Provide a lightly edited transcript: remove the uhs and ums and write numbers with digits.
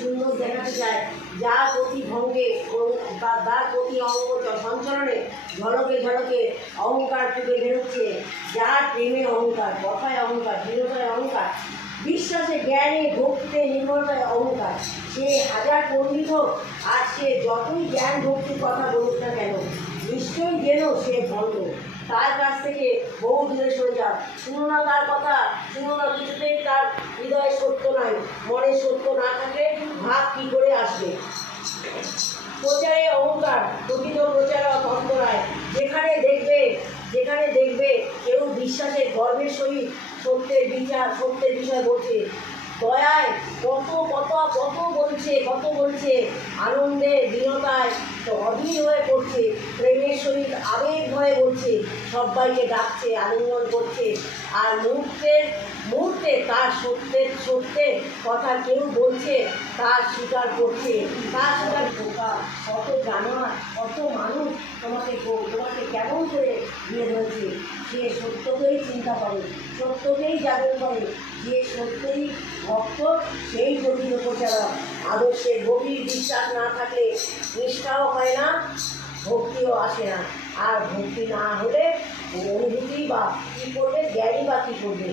সুন্দর দেখাতে চায়, যার প্রতি ভঙ্গে বা তার প্রতি অঙ্গ সঞ্চালনে ঝলকে ঝলকে অহংকার ফুটে বেরোচ্ছে, যার প্রেমে অহংকার, কথায় অহংকার, দৃঢ়তায় অহংকার, বিশ্বাসে, জ্ঞানে, ভক্তিতে, নির্ভরতায় অহংকার। সে হাজার পণ্ডিত হোক আর সে যতই জ্ঞান ভক্তির কথা বলুক না কেন, নিশ্চয়ই যেন সে ভণ্ড। তার কাছ থেকে বহু দূরে সরে যাও, শুনো না তার কথা, শুনো না, কিছুতেই তার হৃদয়ে সত্য নাই। মনে সত্য না থাকলে ভাব কী করে আসবে? প্রচারে অহংকার, প্রকৃত প্রচারক অন্তরায়। যেখানে দেখবে কেউ বিশ্বাসের গর্বের সহিত সত্যের বিষয় বলছে, দয়ায় কত বলছে, আনন্দে দীনতায় তো অধীর হয়ে পড়ছে, প্রেমের সহিত আবেগ ভয়ে বলছে, সবাইকে ডাকছে, আলিঙ্গন করছে, আর মুহূর্তে তার সত্যের কথা কেউ বলছে, তার স্বীকার করছে, বোকা, কত জানোয়ার, কত মানুষ তোমাকে কেমন করে দিয়ে ধরেছে। সে সত্যকেই চিন্তা করে, সত্যকেই জাগরণ করে, যে সত্যই ভক্ত সেই প্রকৃত প্রচারক। আদর্শে গভীর বিশ্বাস না থাকলে নিষ্ঠাও হয় না, ভক্তিও আসে না। আর ভক্তি না হলে অনুভূতি বা কী করবে, জ্ঞানী বা কী করবে?